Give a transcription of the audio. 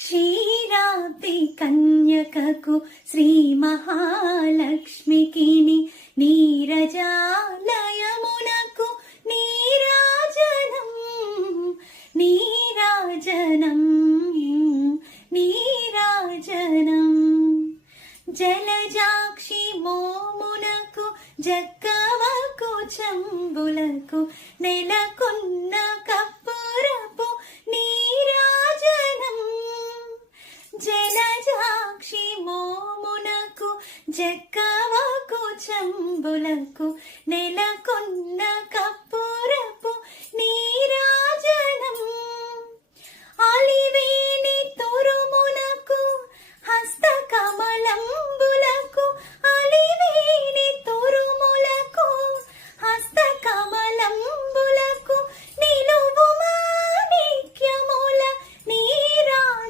క్షీరాబ్ది కన్యకకు శ్రీ మహాలక్ష్మికి నీరజాలయమునకు నీరాజనం నీరాజనం నీరాజనం జలజాక్షి మోమునకు జక్కవకు చంబులకు నెలకొన్న కప్పురపు నీరాజనం జలజాక్షి మోమునకు జక్కవకు చంబులకు నెలకొన్న కప్పు